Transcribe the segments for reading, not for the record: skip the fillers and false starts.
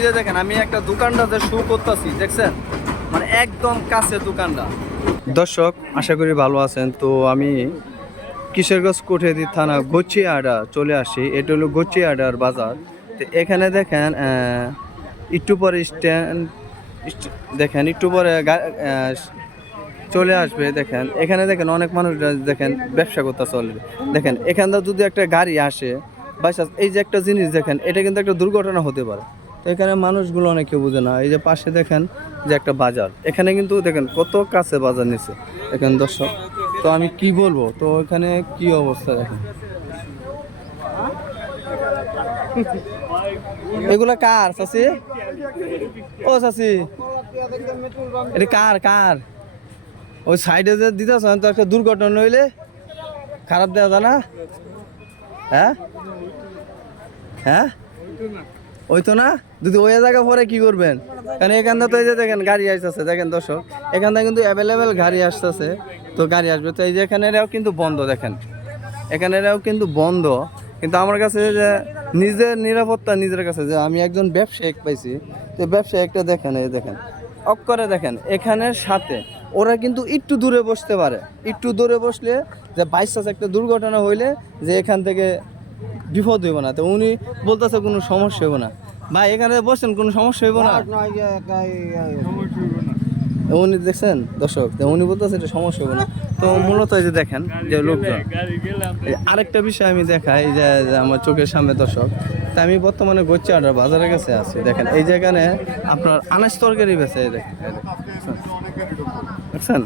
এই যে দেখেন আমি একটা দোকানটাতে শু করতেছি, দেখছেন মানে একদম কাছে দোকানটা। দর্শক আশা করি ভালো আছেন। তো আমি কিশোরগঞ্জ কোঠিয়াদি থানা গচিয়াডা চলে আসি। এটা হলো গচিয়াডার বাজার। তো এখানে দেখেন একটু পরে স্ট্যান্ড দেখেন, একটু পরে চলে আসবে। দেখেন এখানে দেখেন অনেক মানুষ দেখেন ব্যবসা করতেছে অলরেডি। দেখেন এখানটা যদি একটা গাড়ি আসে বাইচান্স, এই যে একটা জিনিস দেখেন, এটা কিন্তু একটা দুর্ঘটনা হতে পারে। তো এখানে মানুষগুলো অনেকে বুঝে না। এই যে পাশে দেখেন যে একটা বাজার, এখানে কিন্তু দেখেন কত কাছে বাজার নিচ্ছে দেখেন দর্শক। তো আমি কি বলবো, তো এখানে কি অবস্থা দেখেন। এগুলা কার চাচি? ও চাচি, এটা কার কার? ওই সাইডে যে দিতেছ তো একটা দুর্ঘটনা হইলে খারাপ দেওয়া যায় না? হ্যাঁ হ্যাঁ, ওই তো না। যদি ওই জায়গা পরে কি করবেন? কারণ এখানটা তো এই যে দেখেন গাড়ি আসতেছে, দেখেন দর্শক এখানটা কিন্তু অ্যাভেলেবেল গাড়ি আসতেছে। তো গাড়ি আসবে, তো এই যে এখানেরাও কিন্তু বন্ধ, দেখেন এখানেরাও কিন্তু বন্ধ। কিন্তু আমার কাছে যে নিজের নিরাপত্তা নিজের কাছে, যে আমি একজন ব্যবসায়িক পাইছি, তো ব্যবসায়িকটা দেখেন, এই দেখেন অক্ষরে দেখেন এখানের সাথে ওরা কিন্তু একটু দূরে বসতে পারে। একটু দূরে বসলে যে বাইচান্স একটা দুর্ঘটনা হইলে যে এখান থেকে বিপদ হইব না। তো উনি বলতেছে কোনো সমস্যা হইব না। ভাই এখানে বসেন, কোনো সমস্যা হইব না। উনি দেখছেন দর্শক, উনি বলতেছে এটা সমস্যা হইব না। তো মূলত এই যে দেখেন যে লোকজন, আরেকটা বিষয় আমি দেখাই যে আমার চোখের সামনে দর্শক। তা আমি বর্তমানে গচিয়াডার বাজারের কাছে আছি। দেখেন এই জায়গায় আপনার আনাজ তরকারি বেচে, দেখেন দেখছেন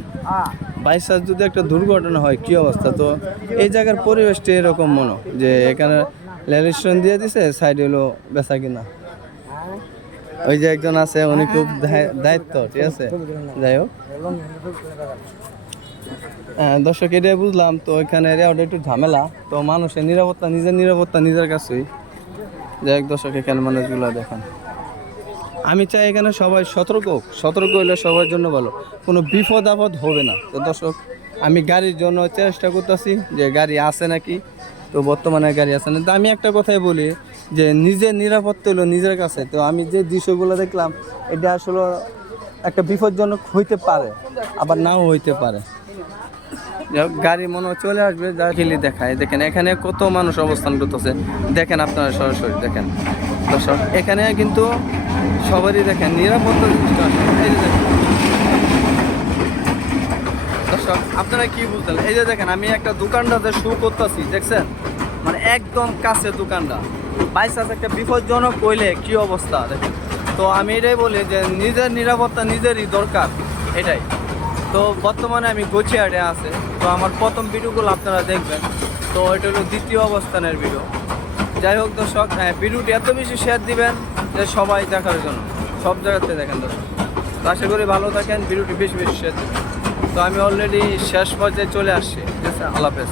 বাইচান্স যদি একটা দুর্ঘটনা হয় কি অবস্থা। তো এই জায়গার পরিবেশটা এরকম মনে যে এখানে রেল স্টেশন দিয়ে দিছে, সাইড হলো বেচা কিনা। ওই যে একজন আছে, উনি খুব দায়িত্ব, ঠিক আছে। যাই হোক দর্শক এটাই বুঝলাম। তো এখানে ওটা একটু ঝামেলা। তো মানুষের নিরাপত্তা নিজের কাছেই। যাই হোক দর্শক এখানে মানুষগুলো দেখেন, আমি চাই এখানে সবাই সতর্ক হইলে সবার জন্য ভালো, কোনো বিপদ আপদ হবে না। তো দর্শক আমি গাড়ির জন্য চেষ্টা করতেছি যে গাড়ি আছে নাকি। তো বর্তমানে গাড়ি আছে না। তো আমি একটা কথাই বলি যে নিজের নিরাপত্তা হলো নিজের কাছে। তো আমি যে দৃশ্যগুলো দেখলাম এটা আসলে একটা বিপজ্জনক হইতে পারে, আবার নাও হইতে পারে। গাড়ি মনে চলে আসবে, যা খেলি দেখায়। দেখেন এখানে কত মানুষ অবস্থান করতেছে, দেখেন আপনারা সরাসরি দেখেন দর্শক। এখানে কিন্তু সবারই দেখেন নিরাপত্তা জিনিসটা। এই যে দেখেন দর্শক, আপনারা কি বুঝলেন? এই যে দেখেন আমি একটা দোকানটাতে শু করতেছি, দেখছেন মানে একদম কাছে দোকানটা। বাইচান্স একটা বিপজ্জনক হইলে কি অবস্থা দেখেন। তো আমি এটাই বলি যে নিজের নিরাপত্তা নিজেরই দরকার, এটাই। তো বর্তমানে আমি গচিয়াডে আছে। তো আমার প্রথম ভিডিওগুলো আপনারা দেখবেন। তো এটা হলো দ্বিতীয় অবস্থানের ভিডিও। যাই হোক দর্শক, ভিডিওটি এত বেশি শেয়ার দিবেন যে সবাই দেখার জন্য, সব জায়গাতে দেখেন দর্শক। তো আশা করি ভালো থাকেন, ভিডিওটি বেশি বেশি শেয়ার দিবেন। তো আমি অলরেডি শেষ পর্যায়ে চলে আসছি, ঠিক আছে। আল্লাহ হাফেজ।